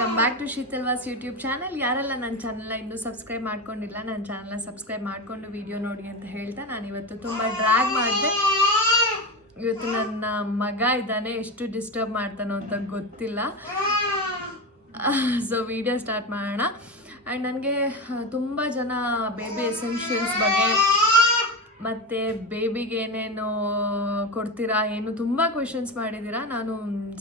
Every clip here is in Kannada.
ವೆಲ್ಕಮ್ ಬ್ಯಾಕ್ ಟು ಶೀತಲ್ವಾಸ್ ಯೂಟ್ಯೂಬ್ ಚಾನಲ್. ಯಾರೆಲ್ಲ ನನ್ನ ಚಾನಲ್ನ ಇನ್ನೂ ಸಬ್ಸ್ಕ್ರೈಬ್ ಮಾಡ್ಕೊಂಡಿಲ್ಲ, ನನ್ನ ಚಾನಲ್ನ ಸಬ್ಸ್ಕ್ರೈಬ್ ಮಾಡಿಕೊಂಡು ವಿಡಿಯೋ ನೋಡಿ ಅಂತ ಹೇಳ್ತಾ ನಾನಿವತ್ತು ತುಂಬ ಡ್ರ್ಯಾಗ್ ಮಾಡಿದೆ. ಇವತ್ತು ನನ್ನ ಮಗ ಇದ್ದಾನೆ, ಎಷ್ಟು ಡಿಸ್ಟರ್ಬ್ ಮಾಡ್ತಾನೋ ಅಂತ ಗೊತ್ತಿಲ್ಲ. ಸೊ ವಿಡಿಯೋ ಸ್ಟಾರ್ಟ್ ಮಾಡೋಣ. ಆ್ಯಂಡ್ ನನಗೆ ತುಂಬ ಜನ ಬೇಬಿ ಎಸೆನ್ಷಿಯಲ್ಸ್ ಬಗ್ಗೆ ಮತ್ತು ಬೇಬಿಗೆ ಏನೇನು ಕೊಡ್ತೀರಾ ಏನು ತುಂಬ ಕ್ವೆಶನ್ಸ್ ಮಾಡಿದ್ದೀರಾ. ನಾನು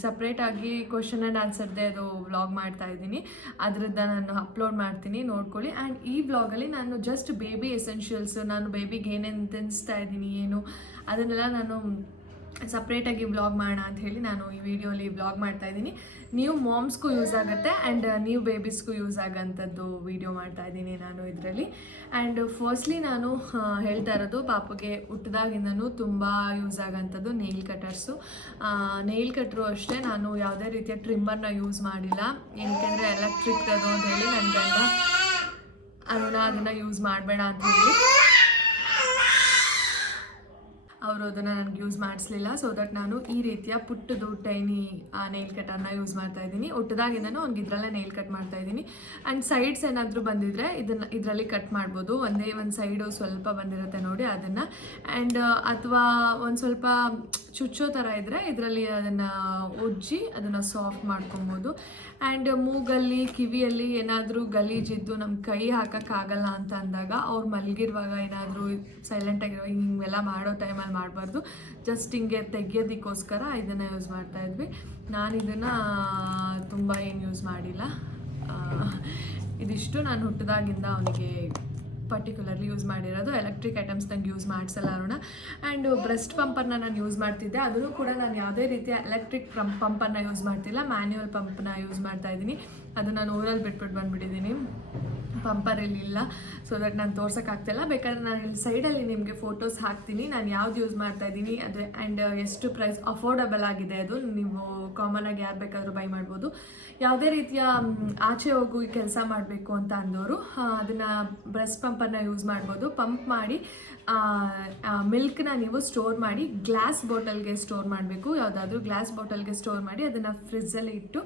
ಸಪ್ರೇಟಾಗಿ ಕ್ವೆಶನ್ ಆ್ಯಂಡ್ ಆನ್ಸರ್ದೇ ಅದು ವ್ಲಾಗ್ ಮಾಡ್ತಾಯಿದ್ದೀನಿ, ಅದರದ್ದು ನಾನು ಅಪ್ಲೋಡ್ ಮಾಡ್ತೀನಿ, ನೋಡ್ಕೊಳ್ಳಿ. ಆ್ಯಂಡ್ ಈ ವ್ಲಾಗಲ್ಲಿ ನಾನು ಜಸ್ಟ್ ಬೇಬಿ ಎಸೆನ್ಷಿಯಲ್ಸು, ನಾನು ಬೇಬಿಗೆ ಏನೇನು ತಿನ್ನಿಸ್ತಾ ಇದ್ದೀನಿ ಏನು ಅದನ್ನೆಲ್ಲ ನಾನು ಸಪ್ರೇಟಾಗಿ ವ್ಲಾಗ್ ಮಾಡೋಣ ಅಂತ ಹೇಳಿ ನಾನು ಈ ವಿಡಿಯೋಲಿ ವ್ಲಾಗ್ ಮಾಡ್ತಾಯಿದ್ದೀನಿ. ನೀವು ಮಾಮ್ಸ್ಗೂ ಯೂಸ್ ಆಗುತ್ತೆ ಆ್ಯಂಡ್ ನೀವು ಬೇಬೀಸ್ಗೂ ಯೂಸ್ ಆಗೋಂಥದ್ದು ವಿಡಿಯೋ ಮಾಡ್ತಾಯಿದ್ದೀನಿ ನಾನು ಇದರಲ್ಲಿ. ಆ್ಯಂಡ್ ಫಸ್ಟ್ಲಿ ನಾನು ಹೇಳ್ತಾ ಇರೋದು ಪಾಪುಗೆ ಹುಟ್ಟಿದಾಗಿಂದನೂ ತುಂಬ ಯೂಸ್ ಆಗೋಂಥದ್ದು ನೇಲ್ ಕಟರ್ಸು. ನೇಲ್ ಕಟ್ರು ಅಷ್ಟೇ ನಾನು ಯಾವುದೇ ರೀತಿಯ ಟ್ರಿಮ್ಮರ್ನ ಯೂಸ್ ಮಾಡಿಲ್ಲ, ಏನಕ್ಕೆಂದರೆ ಎಲೆಕ್ಟ್ರಿಕ್ ಅದು ಅಂತ ಹೇಳಿ ನನ್ನ ಗಂಡ ಅದನ್ನು ಯೂಸ್ ಮಾಡಬೇಡ ಅಂತ ಹೇಳಿ ಅವರು ಅದನ್ನು ನನಗೆ ಯೂಸ್ ಮಾಡಿಸ್ಲಿಲ್ಲ. ಸೊ ದಟ್ ನಾನು ಈ ರೀತಿಯ ಪುಟ್ಟದು ಟೈನಿ ನೇಲ್ ಕಟರ್ನ ಯೂಸ್ ಮಾಡ್ತಾ ಇದ್ದೀನಿ. ಹುಟ್ಟಿದಾಗಿಂದನೂ ಅವ್ನಿಗೆ ಇದರಲ್ಲೇ ನೇಲ್ ಕಟ್ ಮಾಡ್ತಾ ಇದ್ದೀನಿ. ಆ್ಯಂಡ್ ಸೈಡ್ಸ್ ಏನಾದರೂ ಬಂದಿದ್ರೆ ಇದರಲ್ಲಿ ಕಟ್ ಮಾಡ್ಬೋದು. ಒಂದು ಸೈಡು ಸ್ವಲ್ಪ ಬಂದಿರುತ್ತೆ ನೋಡಿ ಅದನ್ನು. ಆ್ಯಂಡ್ ಅಥವಾ ಒಂದು ಸ್ವಲ್ಪ ಚುಚ್ಚೋ ಥರ ಇದ್ದರೆ ಇದರಲ್ಲಿ ಅದನ್ನು ಉಜ್ಜಿ ಅದನ್ನು ಸಾಫ್ಟ್ ಮಾಡ್ಕೊಬೋದು. ಆ್ಯಂಡ್ ಮೂಗಲ್ಲಿ ಕಿವಿಯಲ್ಲಿ ಏನಾದರೂ ಗಲೀಜಿದ್ದು ನಮ್ಮ ಕೈ ಹಾಕೋಕ್ಕಾಗಲ್ಲ ಅಂತ ಅಂದಾಗ ಅವ್ರು ಮಲಗಿರುವಾಗ ಏನಾದರೂ ಸೈಲೆಂಟಾಗಿರುವಾಗ ಹಿಂಗೆಲ್ಲ ಮಾಡೋ ಟೈಮಲ್ಲಿ ಮಾಡಬಾರ್ದು, ಜಸ್ಟ್ ಹಿಂಗೆ ತೆಗಿಯೋದಕ್ಕೋಸ್ಕರ ಇದನ್ನು ಯೂಸ್ ಮಾಡ್ತಾಯಿದ್ವಿ. ನಾನು ಇದನ್ನು ತುಂಬ ಏನು ಯೂಸ್ ಮಾಡಿಲ್ಲ. ಇದಿಷ್ಟು ನಾನು ಹುಟ್ಟಿದಾಗಿಂದ ಅವನಿಗೆ ಪರ್ಟಿಕ್ಯುಲರ್ಲಿ ಯೂಸ್ ಮಾಡಿರೋದು. ಎಲೆಕ್ಟ್ರಿಕ್ ಐಟಮ್ಸ್ ನಂಗೆ ಯೂಸ್ ಮಾಡಿಸಲ್ಲ ಅರುಣ. ಆ್ಯಂಡ್ ಬ್ರೆಸ್ಟ್ ಪಂಪನ್ನು ನಾನು ಯೂಸ್ ಮಾಡ್ತಿದ್ದೆ, ಅದನ್ನು ಕೂಡ ನಾನು ಯಾವುದೇ ರೀತಿಯ ಎಲೆಕ್ಟ್ರಿಕ್ ಪಂಪನ್ನು ಯೂಸ್ ಮಾಡ್ತಿಲ್ಲ, ಮ್ಯಾನ್ಯುವಲ್ ಪಂಪನ್ನ ಯೂಸ್ ಮಾಡ್ತಾಯಿದ್ದೀನಿ. ಅದು ನಾನು ಊರಲ್ಲಿ ಬಿಟ್ಬಿಟ್ಟು ಬಂದುಬಿಟ್ಟಿದ್ದೀನಿ, ಪಂಪರ್ ಇಲ್ಲಿಲ್ಲ. ಸೊ ದಟ್ ನಾನು ತೋರ್ಸೋಕ್ಕಾಗ್ತಿಲ್ಲ. ಬೇಕಾದ್ರೆ ನಾನು ಇಲ್ಲಿ ಸೈಡಲ್ಲಿ ನಿಮಗೆ ಫೋಟೋಸ್ ಹಾಕ್ತೀನಿ ನಾನು ಯಾವ್ದು ಯೂಸ್ ಮಾಡ್ತಾಯಿದ್ದೀನಿ ಅದು. ಆ್ಯಂಡ್ ಎಷ್ಟು ಪ್ರೈಸ್ ಅಫೋರ್ಡಬಲ್ ಆಗಿದೆ ಅದು, ನೀವು ಕಾಮನಾಗಿ ಯಾರು ಬೇಕಾದರೂ ಬೈ ಮಾಡ್ಬೋದು. ಯಾವುದೇ ರೀತಿಯ ಆಚೆ ಹೋಗಿ ಕೆಲಸ ಮಾಡಬೇಕು ಅಂತ ಅಂದವರು ಅದನ್ನು ಬ್ರೆಸ್ಟ್ ಪಂಪನ್ನು ಯೂಸ್ ಮಾಡ್ಬೋದು. ಪಂಪ್ ಮಾಡಿ ಮಿಲ್ಕ್ನ ನೀವು ಸ್ಟೋರ್ ಮಾಡಿ ಗ್ಲಾಸ್ ಬಾಟಲ್ಗೆ ಸ್ಟೋರ್ ಮಾಡಬೇಕು. ಯಾವುದಾದ್ರೂ ಗ್ಲಾಸ್ ಬಾಟಲ್ಗೆ ಸ್ಟೋರ್ ಮಾಡಿ ಅದನ್ನು ಫ್ರಿಜ್ಜಲ್ಲಿ ಇಟ್ಟು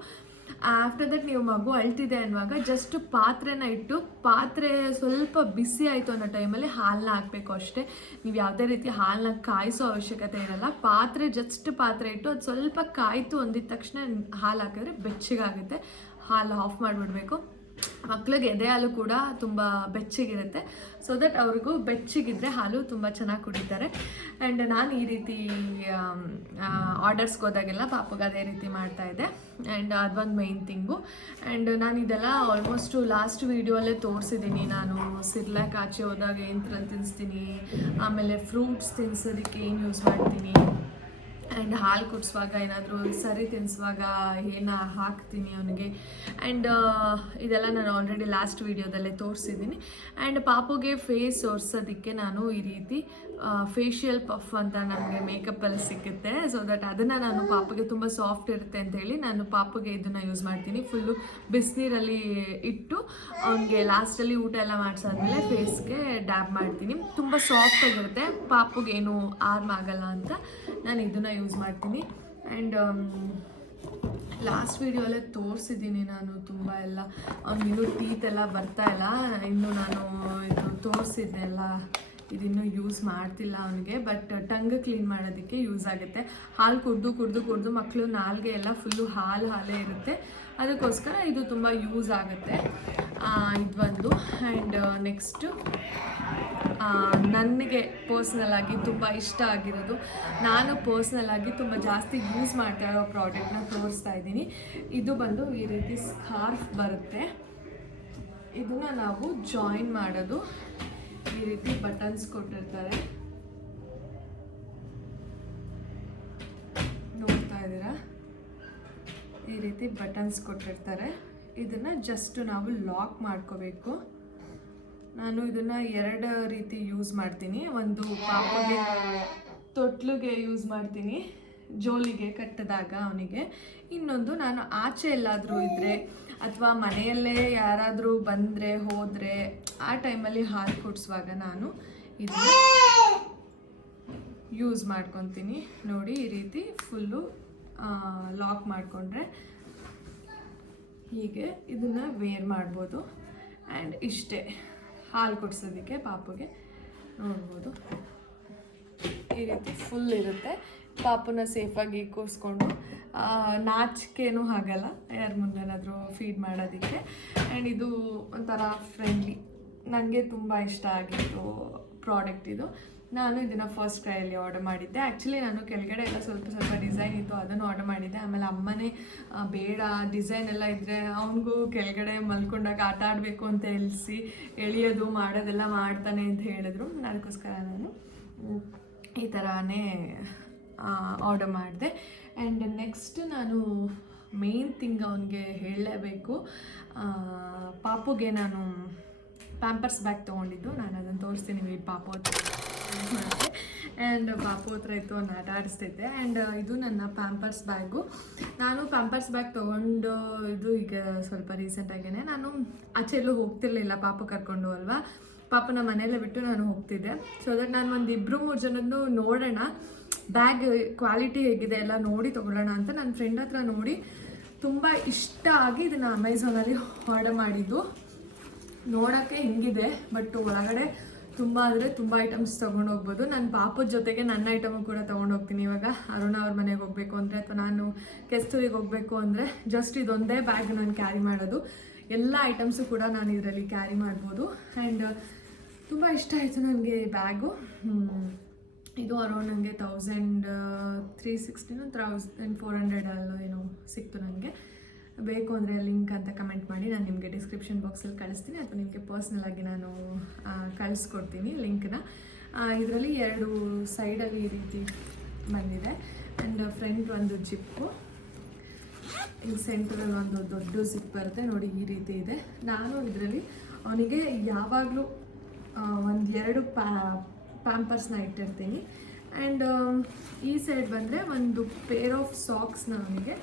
ಆಫ್ಟರ್ ದಟ್ ನೀವು ಮಗು ಅಳ್ತಿದೆ ಅನ್ನುವಾಗ ಜಸ್ಟ್ ಪಾತ್ರೆನ ಇಟ್ಟು, ಪಾತ್ರೆ ಸ್ವಲ್ಪ ಬಿಸಿ ಆಯಿತು ಅನ್ನೋ ಟೈಮಲ್ಲಿ ಹಾಲನ್ನ ಹಾಕಬೇಕು ಅಷ್ಟೇ. ನೀವು ಯಾವುದೇ ರೀತಿ ಹಾಲನ್ನ ಕಾಯಿಸೋ ಅವಶ್ಯಕತೆ ಇರಲ್ಲ. ಪಾತ್ರೆ ಇಟ್ಟು ಅದು ಸ್ವಲ್ಪ ಕಾಯ್ತು ಅಂದಿದ ತಕ್ಷಣ ಹಾಲು ಹಾಕಿದ್ರೆ ಬೆಚ್ಚಗಾಗುತ್ತೆ. ಹಾಲು ಆಫ್ ಮಾಡಿಬಿಡ್ಬೇಕು. ಮಕ್ಳಿಗೆ ಎದೆ ಹಾಲು ಕೂಡ ತುಂಬ ಬೆಚ್ಚಗಿರುತ್ತೆ. ಸೊ ದಟ್ ಅವ್ರಿಗೂ ಬೆಚ್ಚಗಿದ್ರೆ ಹಾಲು ತುಂಬ ಚೆನ್ನಾಗಿ ಕುಡಿತಾರೆ. ಆ್ಯಂಡ್ ನಾನು ಈ ರೀತಿ ಆರ್ಡರ್ಸ್ಗೆ ಹೋದಾಗೆಲ್ಲ ಪಾಪಗೆ ಅದೇ ರೀತಿ ಮಾಡ್ತಾಯಿದ್ದೆ. ಆ್ಯಂಡ್ ಅದೊಂದು ಮೇಯ್ನ್ ಥಿಂಗು. ಆ್ಯಂಡ್ ನಾನು ಇದೆಲ್ಲ ಆಲ್ಮೋಸ್ಟು ಲಾಸ್ಟ್ ವೀಡಿಯೋಲ್ಲೇ ತೋರಿಸಿದ್ದೀನಿ. ನಾನು ಸಿರ್ಲಾಕ್ ಆಚೆ ಹೋದಾಗ ಏನು ತಿನ್ನಿಸ್ತೀನಿ, ಆಮೇಲೆ ಫ್ರೂಟ್ಸ್ ತಿನ್ನಿಸೋದಕ್ಕೆ ಏನು ಯೂಸ್ ಮಾಡ್ತೀನಿ, ಆ್ಯಂಡ್ ಹಾಲು ಕುಡಿಸುವಾಗ ಏನಾದರೂ ಸರಿ ತಿನ್ನಿಸುವಾಗ ಏನು ಹಾಕ್ತೀನಿ ಅವನಿಗೆ. ಆ್ಯಂಡ್ ಇದೆಲ್ಲ ನಾನು ಆಲ್ರೆಡಿ ಲಾಸ್ಟ್ ವೀಡಿಯೋದಲ್ಲೇ ತೋರಿಸಿದ್ದೀನಿ. ಆ್ಯಂಡ್ ಪಾಪುಗೆ ಫೇಸ್ ಒರೆಸೋದಕ್ಕೆ ನಾನು ಈ ರೀತಿ ಫೇಶಿಯಲ್ ಪಫ್ ಅಂತ ನಮಗೆ ಮೇಕಪ್ಪಲ್ಲಿ ಸಿಗುತ್ತೆ. ಸೊ ದಟ್ ಅದನ್ನು ನಾನು ಪಾಪುಗೆ ತುಂಬ ಸಾಫ್ಟ್ ಇರುತ್ತೆ ಅಂತ ಹೇಳಿ ನಾನು ಪಾಪುಗೆ ಇದನ್ನು ಯೂಸ್ ಮಾಡ್ತೀನಿ. ಫುಲ್ಲು ಬಿಸಿನೀರಲ್ಲಿ ಇಟ್ಟು ಅವನಿಗೆ ಲಾಸ್ಟಲ್ಲಿ ಊಟ ಎಲ್ಲ ಮಾಡಿಸಾದ್ಮೇಲೆ ಫೇಸ್ಗೆ ಡ್ಯಾಬ್ ಮಾಡ್ತೀನಿ. ತುಂಬ ಸಾಫ್ಟಾಗಿರುತ್ತೆ, ಪಾಪುಗೇನು ಆರ್ಮ್ ಆಗಲ್ಲ ಅಂತ ನಾನು ಇದನ್ನು ಯೂಸ್ ಮಾಡ್ತೀನಿ. ಆ್ಯಂಡ್ ಲಾಸ್ಟ್ ವೀಡಿಯೋಲ್ಲೇ ತೋರಿಸಿದ್ದೀನಿ ನಾನು ತುಂಬ ಎಲ್ಲ. ಅವ್ನಿನ್ನೂ ಟೀತ್ ಎಲ್ಲ ಬರ್ತಾಯಿಲ್ಲ, ಇನ್ನು ನಾನು ಇದು ತೋರಿಸಿದ್ದೆ ಎಲ್ಲ, ಇದಿನ್ನೂ ಯೂಸ್ ಮಾಡ್ತಿಲ್ಲ ಅವನಿಗೆ. ಬಟ್ ಟಂಗ್ ಕ್ಲೀನ್ ಮಾಡೋದಕ್ಕೆ ಯೂಸ್ ಆಗುತ್ತೆ. ಹಾಲು ಕುಡಿದು ಮಕ್ಕಳು ನಾಲ್ಗೆ ಎಲ್ಲ ಫುಲ್ಲು ಹಾಲೇ ಇರುತ್ತೆ, ಅದಕ್ಕೋಸ್ಕರ ಇದು ತುಂಬ ಯೂಸ್ ಆಗುತ್ತೆ. ಇದೊಂದು. ಆ್ಯಂಡ್ ನೆಕ್ಸ್ಟು ನನಗೆ ಪರ್ಸ್ನಲಾಗಿ ತುಂಬ ಇಷ್ಟ ಆಗಿರೋದು, ನಾನು ಪರ್ಸ್ನಲಾಗಿ ತುಂಬ ಜಾಸ್ತಿ ಯೂಸ್ ಮಾಡ್ತಾ ಇರೋ ಪ್ರಾಡಕ್ಟ್ನ ತೋರಿಸ್ತಾ ಇದ್ದೀನಿ. ಇದು ಬಂದು ಈ ರೀತಿ ಸ್ಕಾರ್ಫ್ ಬರುತ್ತೆ. ಇದನ್ನು ನಾವು ಜಾಯಿನ್ ಮಾಡೋದು, ಈ ರೀತಿ ಬಟನ್ಸ್ ಕೊಟ್ಟಿರ್ತಾರೆ, ನೋಡ್ತಾ ಇದ್ದೀರಾ, ಈ ರೀತಿ ಬಟನ್ಸ್ ಕೊಟ್ಟಿರ್ತಾರೆ. ಇದನ್ನು ಜಸ್ಟ್ ನಾವು ಲಾಕ್ ಮಾಡ್ಕೋಬೇಕು. ನಾನು ಇದನ್ನು 2 ರೀತಿ ಯೂಸ್ ಮಾಡ್ತೀನಿ. ಒಂದು ಪಾಪಗೆ ತೊಟ್ಲಿಗೆ ಯೂಸ್ ಮಾಡ್ತೀನಿ, ಜೋಲಿಗೆ ಕಟ್ಟಿದಾಗ ಅವನಿಗೆ. ಇನ್ನೊಂದು ನಾನು ಆಚೆ ಎಲ್ಲಾದರೂ ಇದ್ದರೆ ಅಥವಾ ಮನೆಯಲ್ಲೇ ಯಾರಾದರೂ ಬಂದರೆ ಹೋದರೆ ಆ ಟೈಮಲ್ಲಿ ಹಾಲು ಕುಡಿಸುವಾಗ ನಾನು ಇದನ್ನು ಯೂಸ್ ಮಾಡ್ಕೊತೀನಿ. ನೋಡಿ ಈ ರೀತಿ ಫುಲ್ಲು ಲಾಕ್ ಮಾಡಿಕೊಂಡ್ರೆ ಹೀಗೆ ಇದನ್ನು ವೇರ್ ಮಾಡ್ಬೋದು. ಆ್ಯಂಡ್ ಇಷ್ಟೇ ಹಾಲು ಕುಡಿಸೋದಕ್ಕೆ ಪಾಪುಗೆ ನೋಡ್ಬೋದು ಈ ರೀತಿ ಫುಲ್ ಇರುತ್ತೆ. ಪಾಪುನ ಸೇಫಾಗಿ ಕೂರಿಸ್ಕೊಂಡು ನಾಚಿಕೆನೂ ಆಗಲ್ಲ ಯಾರ ಮುಂದೆನಾದರೂ ಫೀಡ್ ಮಾಡೋದಕ್ಕೆ. ಆ್ಯಂಡ್ ಇದು ಒಂಥರ ಫ್ರೆಂಡ್ಲಿ, ನನಗೆ ತುಂಬ ಇಷ್ಟ ಆಗಿತ್ತು ಪ್ರಾಡಕ್ಟ್ ಇದು. ನಾನು ಇದನ್ನು ಫಸ್ಟ್ ಕ್ರೈಯಲ್ಲಿ ಆರ್ಡರ್ ಮಾಡಿದ್ದೆ. ಆ್ಯಕ್ಚುಲಿ ನಾನು ಕೆಳಗಡೆ ಎಲ್ಲ ಸ್ವಲ್ಪ ಡಿಸೈನ್ ಇತ್ತು, ಅದನ್ನು ಆರ್ಡರ್ ಮಾಡಿದ್ದೆ. ಆಮೇಲೆ ಅಮ್ಮನೇ ಬೇಡ ಡಿಸೈನ್ ಎಲ್ಲ ಇದ್ದರೆ ಅವನಿಗೂ ಕೆಳಗಡೆ ಮಲ್ಕೊಂಡಾಗ ಆಟ ಆಡಬೇಕು ಅಂತ ಎಳಿಯೋದು ಮಾಡೋದೆಲ್ಲ ಮಾಡ್ತಾನೆ ಅಂತ ಹೇಳಿದ್ರು. ಅದಕ್ಕೋಸ್ಕರ ನಾನು ಈ ಥರನೇ ಆರ್ಡರ್ ಮಾಡಿದೆ. ಆ್ಯಂಡ್ ನೆಕ್ಸ್ಟ್ ನಾನು ಮೇನ್ ಥಿಂಗ್ ಅವನಿಗೆ ಹೇಳಲೇಬೇಕು, ಪಾಪುಗೆ ನಾನು ಪ್ಯಾಂಪರ್ಸ್ ಬ್ಯಾಗ್ ತೊಗೊಂಡಿದ್ದು. ನಾನು ಅದನ್ನು ತೋರಿಸ್ತೀನಿ ಪಾಪು ಹತ್ರ ಮಾಡಿದೆ. ಆ್ಯಂಡ್ ಪಾಪು ಹತ್ರ ಇತ್ತು, ಒಂದು ಆಟ ಆಡಿಸ್ತಿದ್ದೆ. ಆ್ಯಂಡ್ ಇದು ನನ್ನ ಪ್ಯಾಂಪರ್ಸ್ ಬ್ಯಾಗು. ನಾನು ಪ್ಯಾಂಪರ್ಸ್ ಬ್ಯಾಗ್ ತೊಗೊಂಡು ಇದು ಈಗ ಸ್ವಲ್ಪ ರೀಸೆಂಟಾಗೇ, ನಾನು ಆಚೆ ಎಲ್ಲೂ ಹೋಗ್ತಿರ್ಲಿಲ್ಲ ಪಾಪು ಕರ್ಕೊಂಡು ಅಲ್ವಾ, ಪಾಪನ ಮನೆಯಲ್ಲೇ ಬಿಟ್ಟು ನಾನು ಹೋಗ್ತಿದ್ದೆ. ಸೊ ದಟ್ ನಾನು ಒಂದು 2-3 ಜನದ್ದು ನೋಡೋಣ ಬ್ಯಾಗ್ ಕ್ವಾಲಿಟಿ ಹೇಗಿದೆ ಎಲ್ಲ ನೋಡಿ ತೊಗೊಳ್ಳೋಣ ಅಂತ ನನ್ನ ಫ್ರೆಂಡ್ ಹತ್ರ ನೋಡಿ ತುಂಬ ಇಷ್ಟ ಆಗಿ ಇದನ್ನು ಅಮೆಝಾನಲ್ಲಿ ಆರ್ಡರ್ ಮಾಡಿದ್ದು. ನೋಡೋಕ್ಕೆ ಹಿಂಗಿದೆ, ಬಟ್ ಒಳಗಡೆ ತುಂಬ ಅಂದರೆ ತುಂಬ ಐಟಮ್ಸ್ ತೊಗೊಂಡು ಹೋಗ್ಬೋದು. ನನ್ನ ಪಾಪದ ಜೊತೆಗೆ ನನ್ನ ಐಟಮು ಕೂಡ ತೊಗೊಂಡು ಹೋಗ್ತೀನಿ. ಇವಾಗ ಅರುಣ ಅವ್ರ ಮನೆಗೆ ಹೋಗಬೇಕು ಅಂದರೆ ಅಥವಾ ನಾನು ಕೆಸ್ತೂರಿಗೆ ಹೋಗಬೇಕು ಅಂದರೆ ಜಸ್ಟ್ ಇದೊಂದೇ ಬ್ಯಾಗ್ ನಾನು ಕ್ಯಾರಿ ಮಾಡೋದು. ಎಲ್ಲ ಐಟಮ್ಸು ಕೂಡ ನಾನು ಇದರಲ್ಲಿ ಕ್ಯಾರಿ ಮಾಡ್ಬೋದು. ಆ್ಯಂಡ್ ತುಂಬ ಇಷ್ಟ ಆಯಿತು ನನಗೆ ಈ ಬ್ಯಾಗು. ಇದು ಅರೌಂಡ್ ನನಗೆ 1360 1400 ಏನೋ ಸಿಕ್ತು ನನಗೆ. ಬೇಕು ಅಂದರೆ ಲಿಂಕ್ ಅಂತ ಕಮೆಂಟ್ ಮಾಡಿ, ನಾನು ನಿಮಗೆ ಡಿಸ್ಕ್ರಿಪ್ಷನ್ ಬಾಕ್ಸಲ್ಲಿ ಕಳಿಸ್ತೀನಿ ಅಥವಾ ನಿಮಗೆ ಪರ್ಸ್ನಲಾಗಿ ನಾನು ಕಳಿಸ್ಕೊಡ್ತೀನಿ ಲಿಂಕ್ನ. ಇದರಲ್ಲಿ 2 ಸೈಡಲ್ಲಿ ಈ ರೀತಿ ಬಂದಿದೆ. ಆ್ಯಂಡ್ ಫ್ರಂಟ್ ಒಂದು ಜಿಪ್ಪು, ಈ ಸೆಂಟ್ರಲ್ಲಿ ಒಂದು ದೊಡ್ಡ ಜಿಪ್ ಬರುತ್ತೆ ನೋಡಿ, ಈ ರೀತಿ ಇದೆ. ನಾನು ಇದರಲ್ಲಿ ಅವನಿಗೆ ಯಾವಾಗಲೂ 1-2 ಪ್ಯಾಂಪರ್ಸ್ನ ಇಟ್ಟಿರ್ತೀನಿ. ಆ್ಯಂಡ್ ಈ ಸೈಡ್ ಬಂದರೆ ಒಂದು ಪೇರ್ ಆಫ್ ಸಾಕ್ಸ್ನ ಅವನಿಗೆ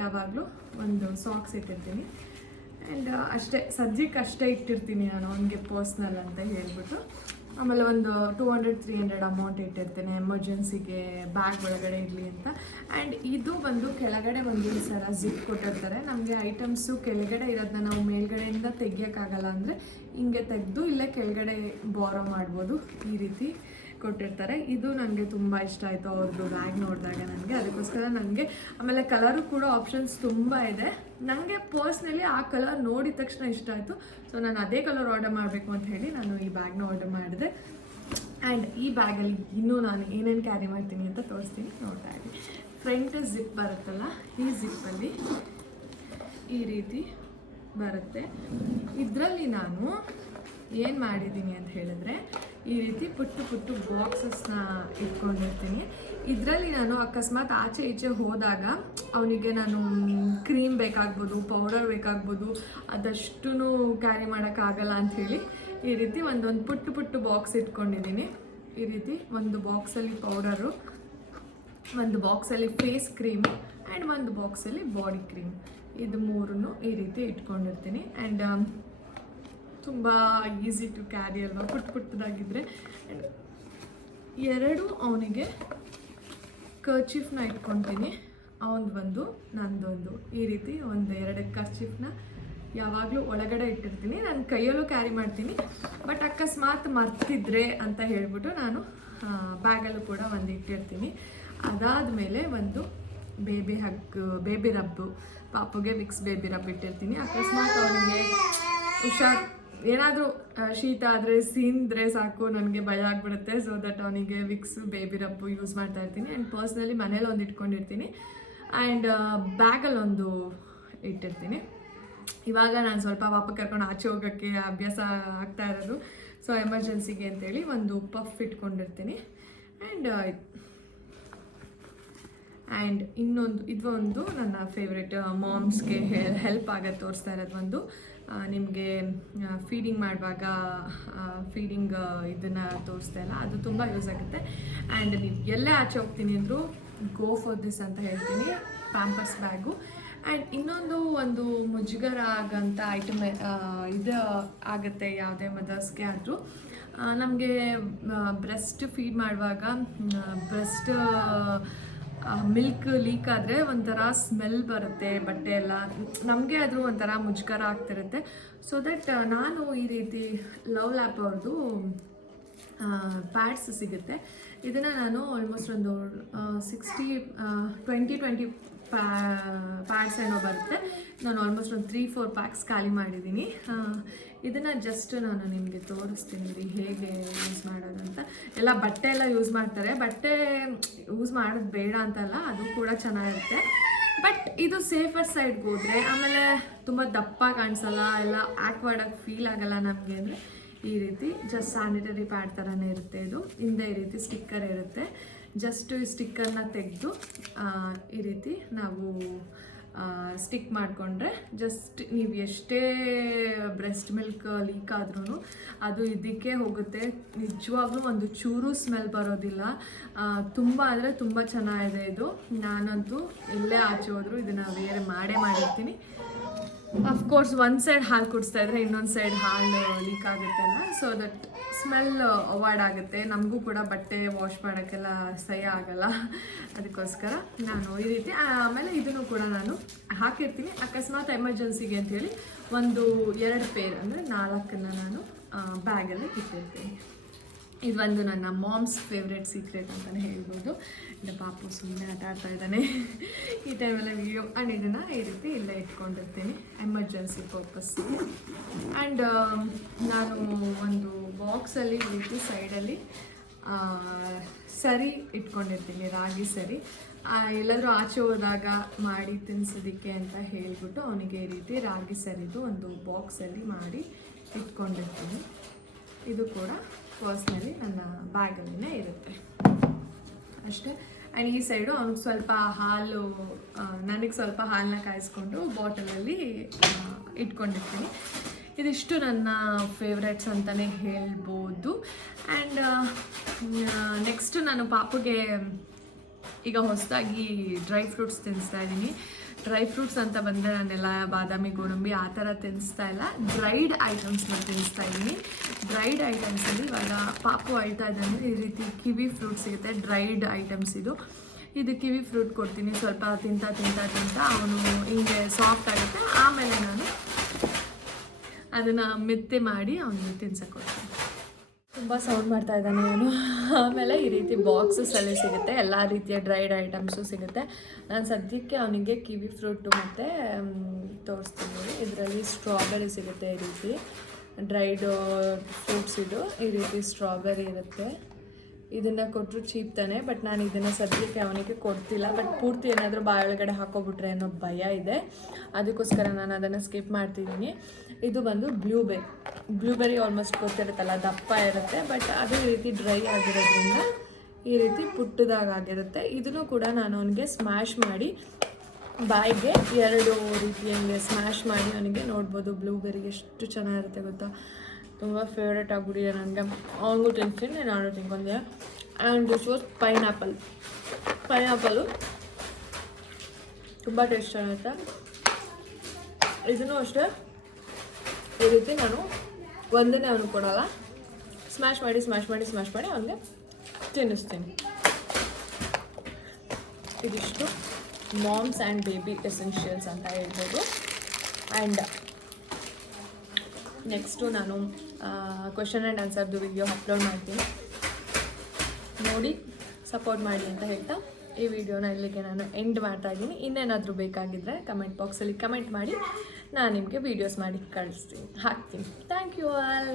ಯಾವಾಗಲೂ ಒಂದು ಸಾಕ್ಸ್ ಇಟ್ಟಿರ್ತೀನಿ. ಆ್ಯಂಡ್ ಅಷ್ಟೇ ಸದ್ಯಕ್ಕೆ ಅಷ್ಟೇ ಇಟ್ಟಿರ್ತೀನಿ ನಾನು ಅವನಿಗೆ ಪರ್ಸ್ನಲ್ ಅಂತ ಹೇಳ್ಬಿಟ್ಟು. ಆಮೇಲೆ ಒಂದು 200-300 ಅಮೌಂಟ್ ಇಟ್ಟಿರ್ತೇನೆ ಎಮರ್ಜೆನ್ಸಿಗೆ ಬ್ಯಾಗ್ ಒಳಗಡೆ ಇರಲಿ ಅಂತ. ಆ್ಯಂಡ್ ಇದು ಬಂದು ಕೆಳಗಡೆ ಒಂದು ಈ ಸರ ಜಿಪ್ ಕೊಟ್ಟಿರ್ತಾರೆ. ನಮಗೆ ಐಟಮ್ಸು ಕೆಳಗಡೆ ಇರೋದನ್ನ ನಾವು ಮೇಲ್ಗಡೆಯಿಂದ ತೆಗಿಯೋಕ್ಕಾಗಲ್ಲ ಅಂದರೆ ಹಿಂಗೆ ತೆಗೆದು ಇಲ್ಲೇ ಕೆಳಗಡೆ ಬಾರೋ ಮಾಡ್ಬೋದು, ಈ ರೀತಿ ಕೊಟ್ಟಿರ್ತಾರೆ. ಇದು ನನಗೆ ತುಂಬ ಇಷ್ಟ ಆಯಿತು ಅವ್ರದ್ದು ಬ್ಯಾಗ್ ನೋಡಿದಾಗ ನನಗೆ. ಅದಕ್ಕೋಸ್ಕರ ನನಗೆ ಆಮೇಲೆ ಕಲರು ಕೂಡ ಆಪ್ಷನ್ಸ್ ತುಂಬ ಇದೆ. ನನಗೆ ಪರ್ಸ್ನಲಿ ಆ ಕಲರ್ ನೋಡಿದ ತಕ್ಷಣ ಇಷ್ಟ ಆಯಿತು. ಸೊ ನಾನು ಅದೇ ಕಲರ್ ಆರ್ಡರ್ ಮಾಡಬೇಕು ಅಂತ ಹೇಳಿ ನಾನು ಈ ಬ್ಯಾಗ್ನ ಆರ್ಡರ್ ಮಾಡಿದೆ. ಆ್ಯಂಡ್ ಈ ಬ್ಯಾಗಲ್ಲಿ ಇನ್ನೂ ನಾನು ಏನೇನು ಕ್ಯಾರಿ ಮಾಡ್ತೀನಿ ಅಂತ ತೋರಿಸ್ತೀನಿ, ನೋಡ್ತಾ ಇದ್ದೀನಿ. ಫ್ರಂಟ್ ಜಿಪ್ ಬರುತ್ತಲ್ಲ, ಈ ಜಿಪ್ಪಲ್ಲಿ ಈ ರೀತಿ ಬರುತ್ತೆ. ಇದರಲ್ಲಿ ನಾನು ಏನು ಮಾಡಿದ್ದೀನಿ ಅಂತ ಹೇಳಿದ್ರೆ ಈ ರೀತಿ ಪುಟ್ಟು ಬಾಕ್ಸಸ್ನ ಇಟ್ಕೊಂಡಿರ್ತೀನಿ. ಇದರಲ್ಲಿ ನಾನು ಅಕಸ್ಮಾತ್ ಆಚೆ ಈಚೆ ಹೋದಾಗ ಅವನಿಗೆ ನಾನು ಕ್ರೀಮ್ ಬೇಕಾಗ್ಬೋದು, ಪೌಡರ್ ಬೇಕಾಗ್ಬೋದು, ಅದಷ್ಟು ಕ್ಯಾರಿ ಮಾಡೋಕ್ಕಾಗಲ್ಲ ಅಂಥೇಳಿ ಈ ರೀತಿ ಒಂದೊಂದು ಪುಟ್ಟು ಬಾಕ್ಸ್ ಇಟ್ಕೊಂಡಿದ್ದೀನಿ. ಈ ರೀತಿ ಒಂದು ಬಾಕ್ಸಲ್ಲಿ ಪೌಡರು, ಒಂದು ಬಾಕ್ಸಲ್ಲಿ ಫೇಸ್ ಕ್ರೀಮ್ ಆ್ಯಂಡ್ ಒಂದು ಬಾಕ್ಸಲ್ಲಿ ಬಾಡಿ ಕ್ರೀಮ್, ಇದು 3 ಈ ರೀತಿ ಇಟ್ಕೊಂಡಿರ್ತೀನಿ. ಆ್ಯಂಡ್ ತುಂಬ ಈಸಿ ಟು ಕ್ಯಾರಿ ಅಲ್ವಾ, ಪುಟ್ಟದಾಗಿದ್ದರೆ. ಆ್ಯಂಡ್ 2 ಅವನಿಗೆ ಕರ್ಚೀಫ್ನ ಇಟ್ಕೊತೀನಿ, ಅವನದೊಂದು ನಂದೊಂದು, ಈ ರೀತಿ 1-2 ಕರ್ಚೀಫ್ನ ಯಾವಾಗಲೂ ಒಳಗಡೆ ಇಟ್ಟಿರ್ತೀನಿ. ನಾನು ಕೈಯಲ್ಲೂ ಕ್ಯಾರಿ ಮಾಡ್ತೀನಿ, ಬಟ್ ಅಕಸ್ಮಾತ್ ಮರ್ತಿದ್ರೆ ಅಂತ ಹೇಳ್ಬಿಟ್ಟು ನಾನು ಬ್ಯಾಗಲ್ಲೂ ಕೂಡ ಒಂದು ಇಟ್ಟಿರ್ತೀನಿ. ಅದಾದಮೇಲೆ ಒಂದು ಬೇಬಿ ರಬ್ಬು, ಪಾಪುಗೆ ವಿಕ್ಸ್ ಬೇಬಿ ರಬ್ ಇಟ್ಟಿರ್ತೀನಿ. ಅಕಸ್ಮಾತ್ ಅವನಿಗೆ ಏನಾದರೂ ಶೀತ ಆದರೆ ಸೀಂದ್ರೆ ಸಾಕು ನನಗೆ ಭಯ ಆಗಿಬಿಡುತ್ತೆ. ಸೊ ದಟ್ ಅವನಿಗೆ ವಿಕ್ಸ್ ಬೇಬಿ ರಬ್ಬು ಯೂಸ್ ಮಾಡ್ತಾ ಇರ್ತೀನಿ. ಆ್ಯಂಡ್ ಪರ್ಸ್ನಲಿ ಮನೇಲಿ ಒಂದು ಇಟ್ಕೊಂಡಿರ್ತೀನಿ. ಆ್ಯಂಡ್ ಬ್ಯಾಗಲ್ಲಿ ಒಂದು ಇಟ್ಟಿರ್ತೀನಿ. ಇವಾಗ ನಾನು ಸ್ವಲ್ಪ ಪಾಪ ಕರ್ಕೊಂಡು ಆಚೆ ಹೋಗೋಕ್ಕೆ ಅಭ್ಯಾಸ ಆಗ್ತಾ ಇರೋದು. ಸೊ ಎಮರ್ಜೆನ್ಸಿಗೆ ಅಂತೇಳಿ ಒಂದು ಪಫ್ ಇಟ್ಕೊಂಡಿರ್ತೀನಿ. ಆ್ಯಂಡ್ ಇದು ಒಂದು ನನ್ನ ಫೇವ್ರೆಟ್, ಮಾಮ್ಸ್ಗೆ ಹೆಲ್ಪ್ ಆಗೋದು ತೋರಿಸ್ತಾ ಇರೋದು ಒಂದು. ನಿಮಗೆ ಫೀಡಿಂಗ್ ಮಾಡುವಾಗ ಇದನ್ನು ತೋರಿಸ್ತಾ ಇಲ್ಲ, ಅದು ತುಂಬ ಯೂಸ್ ಆಗುತ್ತೆ. ಆ್ಯಂಡ್ ನೀವು ಎಲ್ಲೇ ಆಚೆ ಹೋಗ್ತೀನಿ ಅಂದರೂ ಗೋ ಫಾರ್ ದಿಸ್ ಅಂತ ಹೇಳ್ತೀನಿ, ಪ್ಯಾಂಪರ್ಸ್ ಬ್ಯಾಗು. ಆ್ಯಂಡ್ ಇನ್ನೊಂದು ಒಂದು ಮುಜುಗರ ಆಗೋಂಥ ಐಟಮ್ ಇದು ಆಗುತ್ತೆ ಯಾವುದೇ ಮದರ್ಸ್ಗೆ ಆದರೂ. ನಮಗೆ ಬ್ರೆಸ್ಟ್ ಫೀಡ್ ಮಾಡುವಾಗ ಬ್ರೆಸ್ಟ್ ಮಿಲ್ಕ್ ಲೀಕ್ ಆದರೆ ಒಂಥರ ಸ್ಮೆಲ್ ಬರುತ್ತೆ, ಬಟ್ಟೆ ಎಲ್ಲ ನಮಗೆ ಅದು ಒಂಥರ ಮುಜುಗರ ಆಗ್ತಿರುತ್ತೆ. ಸೊ ದಟ್ ನಾನು ಈ ರೀತಿ ಲವ್ ಲ್ಯಾಪ್ ಅವ್ರದ್ದು ಪ್ಯಾಡ್ಸ್ ಸಿಗುತ್ತೆ. ಇದನ್ನು ನಾನು ಆಲ್ಮೋಸ್ಟ್ ಒಂದು 20 ಪ್ಯಾಡ್ಸ್ ಏನೋ ಬರುತ್ತೆ. ನಾನು ಆಲ್ಮೋಸ್ಟ್ ಒಂದು 3-4 ಪ್ಯಾಕ್ಸ್ ಖಾಲಿ ಮಾಡಿದ್ದೀನಿ. ಇದನ್ನು ಜಸ್ಟ್ ನಾನು ನಿಮಗೆ ತೋರಿಸ್ತೀನಿ ರೀ ಹೇಗೆ ಯೂಸ್ ಮಾಡೋದಂತ. ಎಲ್ಲ ಬಟ್ಟೆ ಎಲ್ಲ ಯೂಸ್ ಮಾಡ್ತಾರೆ, ಬಟ್ಟೆ ಯೂಸ್ ಮಾಡೋದು ಬೇಡ ಅಂತಲ್ಲ, ಅದು ಕೂಡ ಚೆನ್ನಾಗಿರುತ್ತೆ. ಬಟ್ ಇದು ಸೇಫರ್ ಸೈಡ್ಗೆ ಹೋದರೆ ಆಮೇಲೆ ತುಂಬ ದಪ್ಪ ಕಾಣಿಸಲ್ಲ, ಎಲ್ಲ ಆಕ್ವರ್ಡಾಗಿ ಫೀಲ್ ಆಗಲ್ಲ ನಮಗೆ. ಅಂದರೆ ಈ ರೀತಿ ಜಸ್ಟ್ ಸ್ಯಾನಿಟರಿ ಪ್ಯಾಡ್ ಥರನೇ ಇರುತ್ತೆ. ಇದು ಹಿಂದೆ ಈ ರೀತಿ ಸ್ಟಿಕ್ಕರ್ ಇರುತ್ತೆ. ಜಸ್ಟ್ ಈ ಸ್ಟಿಕ್ಕರ್ನ ತೆಗೆದು ಈ ರೀತಿ ನಾವು ಸ್ಟಿಕ್ ಮಾಡಿಕೊಂಡ್ರೆ ಜಸ್ಟ್ ನೀವು ಎಷ್ಟೇ ಬ್ರೆಸ್ಟ್ ಮಿಲ್ಕ್ ಲೀಕ್ ಆದ್ರೂ ಅದು ಇದಕ್ಕೆ ಹೋಗುತ್ತೆ. ನಿಜವಾಗ್ಲೂ ಒಂದು ಚೂರು ಸ್ಮೆಲ್ ಬರೋದಿಲ್ಲ. ತುಂಬ ಅಂದರೆ ತುಂಬ ಚೆನ್ನಾಗಿದೆ ಇದು. ನಾನಂತೂ ಎಲ್ಲೇ ಆಚೆ ಹೋದರೂ ಇದನ್ನು ವೇರ್ ಮಾಡಿರ್ತೀನಿ. ಅಫ್ಕೋರ್ಸ್ ಒಂದು ಸೈಡ್ ಹಾಲು ಕುಡಿಸ್ತಾ ಇದ್ರೆ ಇನ್ನೊಂದು ಸೈಡ್ ಹಾಲು ಲೀಕ್ ಆಗುತ್ತಲ್ಲ, ಸೊ ದಟ್ ಸ್ಮೆಲ್ ಅವಾಯ್ಡ್ ಆಗುತ್ತೆ. ನಮಗೂ ಕೂಡ ಬಟ್ಟೆ ವಾಶ್ ಮಾಡೋಕ್ಕೆಲ್ಲ ಸಹ್ಯ ಆಗಲ್ಲ, ಅದಕ್ಕೋಸ್ಕರ ನಾನು ಈ ರೀತಿ. ಆಮೇಲೆ ಇದನ್ನು ಕೂಡ ನಾನು ಹಾಕಿರ್ತೀನಿ ಅಕಸ್ಮಾತ್ ಎಮರ್ಜೆನ್ಸಿಗೆ ಅಂಥೇಳಿ. 1-2 ಪೇರ್ ಅಂದರೆ 4 ನಾನು ಬ್ಯಾಗಲ್ಲಿ ಇಟ್ಟಿರ್ತೀನಿ. ಇದೊಂದು ನನ್ನ ಮಾಮ್ಸ್ ಫೇವ್ರೆಟ್ ಸೀಕ್ರೆಟ್ ಅಂತಲೇ ಹೇಳ್ಬೋದು. ಪಾಪು ಸುಮ್ಮನೆ ಆಟ ಆಡ್ತಾ ಇದ್ದಾನೆ ಈ ಟೈಮಲ್ಲಿ ವಿಡಿಯೋ. ಆ್ಯಂಡ್ ಇದನ್ನು ಈ ರೀತಿ ಇಲ್ಲೇ ಇಟ್ಕೊಂಡಿರ್ತೀನಿ ಎಮರ್ಜೆನ್ಸಿ ಪರ್ಪಸ್ಸಿಗೆ. ಆ್ಯಂಡ್ ನಾನು ಒಂದು ಬಾಕ್ಸಲ್ಲಿ ಈ ರೀತಿ ಸೈಡಲ್ಲಿ ಸರಿ ಇಟ್ಕೊಂಡಿರ್ತೀನಿ, ರಾಗಿ ಸರಿ. ಎಲ್ಲಾದರೂ ಆಚೆ ಹೋದಾಗ ಮಾಡಿ ತಿನ್ನಿಸೋದಕ್ಕೆ ಅಂತ ಹೇಳಿಬಿಟ್ಟು ಅವನಿಗೆ ಈ ರೀತಿ ರಾಗಿ ಸರಿದು ಒಂದು ಬಾಕ್ಸಲ್ಲಿ ಮಾಡಿ ಇಟ್ಕೊಂಡಿರ್ತೀನಿ. ಇದು ಕೂಡ ಪರ್ಸ್ನಲಿ ನನ್ನ ಬ್ಯಾಗಲ್ಲಿನೇ ಇರುತ್ತೆ ಅಷ್ಟೇ. ಆ್ಯಂಡ್ ಈ ಸೈಡು ಅವ್ನಿಗೆ ಸ್ವಲ್ಪ ಹಾಲು, ನನಗೆ ಸ್ವಲ್ಪ ಹಾಲನ್ನ ಕಾಯಿಸ್ಕೊಂಡು ಬಾಟಲಲ್ಲಿ ಇಟ್ಕೊಂಡಿರ್ತೀನಿ. ಇದಿಷ್ಟು ನನ್ನ ಫೇವ್ರೆಟ್ಸ್ ಅಂತಲೇ ಹೇಳ್ಬೋದು. ಆ್ಯಂಡ್ ನೆಕ್ಸ್ಟು ನಾನು ಪಾಪುಗೆ ಈಗ ಹೊಸದಾಗಿ ಡ್ರೈ ಫ್ರೂಟ್ಸ್ ತಿನ್ನಿಸ್ತಾ ಇದ್ದೀನಿ. ಡ್ರೈ ಫ್ರೂಟ್ಸ್ ಅಂತ ಬಂದರೆ ನಾನೆಲ್ಲ ಬಾದಾಮಿ ಗೋಡಂಬಿ ಆ ಥರ ತಿನ್ನಿಸ್ತಾ ಇಲ್ಲ, ಡ್ರೈಡ್ ಐಟಮ್ಸ್ನ ತಿನ್ನಿಸ್ತಾ ಇದ್ದೀನಿ. ಡ್ರೈಡ್ ಐಟಮ್ಸಲ್ಲಿ ಇವಾಗ ಪಾಪು ಅಳ್ತಾ ಇದ್ದಂದರೆ ಈ ರೀತಿ ಕಿವಿ ಫ್ರೂಟ್ ಸಿಗುತ್ತೆ, ಡ್ರೈಡ್ ಐಟಮ್ಸ್ ಇದು ಕಿವಿ ಫ್ರೂಟ್ ಕೊಡ್ತೀನಿ. ಸ್ವಲ್ಪ ತಿಂತ ಅವನು ಹಿಂಗೆ ಸಾಫ್ಟ್ ಆಗುತ್ತೆ. ಆಮೇಲೆ ನಾನು ಅದನ್ನು ಮೆತ್ತೆ ಮಾಡಿ ಅವನಿಗೆ ತಿನ್ಸಕ್ಕೊಡ್ತೀನಿ. ತುಂಬ ಸೌಂಡ್ ಮಾಡ್ತಾ ಇದ್ದಾನೆ ಅವನು. ಆಮೇಲೆ ಈ ರೀತಿ ಬಾಕ್ಸಸ್ಸಲ್ಲಿ ಸಿಗುತ್ತೆ, ಎಲ್ಲ ರೀತಿಯ ಡ್ರೈಡ್ ಐಟಮ್ಸು ಸಿಗುತ್ತೆ. ನಾನು ಸದ್ಯಕ್ಕೆ ಅವನಿಗೆ ಕಿವಿ ಫ್ರೂಟು ಮತ್ತು ತೋರಿಸ್ತೀನಿ. ಇದರಲ್ಲಿ ಸ್ಟ್ರಾಬೆರಿ ಸಿಗುತ್ತೆ, ಈ ರೀತಿ ಡ್ರೈಡ್ ಫ್ರೂಟ್ಸ್. ಈ ರೀತಿ ಸ್ಟ್ರಾಬೆರಿ ಇರುತ್ತೆ. ಇದನ್ನು ಕೊಟ್ಟರು ಚೀಪ್ ತಾನೆ, ಬಟ್ ನಾನು ಇದನ್ನು ಸದ್ಯಕ್ಕೆ ಅವನಿಗೆ ಕೊಡ್ತಿಲ್ಲ. ಬಟ್ ಪೂರ್ತಿ ಏನಾದರೂ ಬಾಯೊಳಗಡೆ ಹಾಕೋಬಿಟ್ರೆ ಅನ್ನೋ ಭಯ ಇದೆ, ಅದಕ್ಕೋಸ್ಕರ ನಾನು ಅದನ್ನು ಸ್ಕಿಪ್ ಮಾಡ್ತಿದ್ದೀನಿ. ಇದು ಬಂದು ಬ್ಲೂಬೆರಿ ಆಲ್ಮೋಸ್ಟ್ ಗೊತ್ತಿರುತ್ತಲ್ಲ, ದಪ್ಪ ಇರುತ್ತೆ, ಬಟ್ ಅದು ಈ ರೀತಿ ಡ್ರೈ ಆಗಿರೋದ್ರಿಂದ ಈ ರೀತಿ ಪುಟ್ಟದಾಗಿರುತ್ತೆ. ಇದನ್ನು ಕೂಡ ನಾನು ಅವನಿಗೆ ಸ್ಮ್ಯಾಶ್ ಮಾಡಿ ಬಾಯಿಗೆ 2 ರೀತಿಯಲ್ಲಿ ಸ್ಮ್ಯಾಶ್ ಮಾಡಿ ಅವನಿಗೆ ನೋಡ್ಬೋದು. ಬ್ಲೂಬೆರಿ ಎಷ್ಟು ಚೆನ್ನಾಗಿರುತ್ತೆ ಗೊತ್ತಾ, ತುಂಬ ಫೇವ್ರೇಟ್ ಆಗಿಬಿಟ್ಟಿದೆ ನನಗೆ. ಅವನಿಗೂ ತಿನ್ನಿಸ್ತೀನಿ, ನಾನು ತಿನ್ಕೊಂಡೆ. ಆ್ಯಂಡ್ ದಿಸ್ ವಾಸ್ ಪೈನಾಪಲು ತುಂಬ ಟೇಸ್ಟ್ ಚೆನ್ನಾಗಿರುತ್ತೆ. ಇದನ್ನು ಅಷ್ಟೇ ಈ ರೀತಿ ನಾನು ಒಂದನ್ನೇ ಅವನಿಗೆ ಕೊಡೋಲ್ಲ, ಸ್ಮ್ಯಾಶ್ ಮಾಡಿ ಅವನಿಗೆ ತಿನ್ನಿಸ್ತೀನಿ. ಇದಿಷ್ಟು ಮಾಮ್ಸ್ ಆ್ಯಂಡ್ ಬೇಬಿ ಎಸೆನ್ಷಿಯಲ್ಸ್ ಅಂತ ಹೇಳ್ಬೋದು. ಆ್ಯಂಡ್ ನೆಕ್ಸ್ಟು ನಾನು ಕ್ವೆಶನ್ ಆ್ಯಂಡ್ ಆನ್ಸರ್ದು ವಿಡಿಯೋ ಅಪ್ಲೋಡ್ ಮಾಡ್ತೀನಿ, ನೋಡಿ ಸಪೋರ್ಟ್ ಮಾಡಿ ಅಂತ ಹೇಳ್ತಾ ಈ ವಿಡಿಯೋನ ಇಲ್ಲಿಗೆ ನಾನು ಎಂಡ್ ಮಾಡ್ತಾ ಇದ್ದೀನಿ. ಇನ್ನೇನಾದರೂ ಬೇಕಾಗಿದ್ದರೆ ಕಮೆಂಟ್ ಬಾಕ್ಸಲ್ಲಿ ಕಮೆಂಟ್ ಮಾಡಿ, ನಾನು ನಿಮಗೆ ವೀಡಿಯೋಸ್ ಮಾಡಿ ಹಾಕ್ತೀನಿ. Thank you all.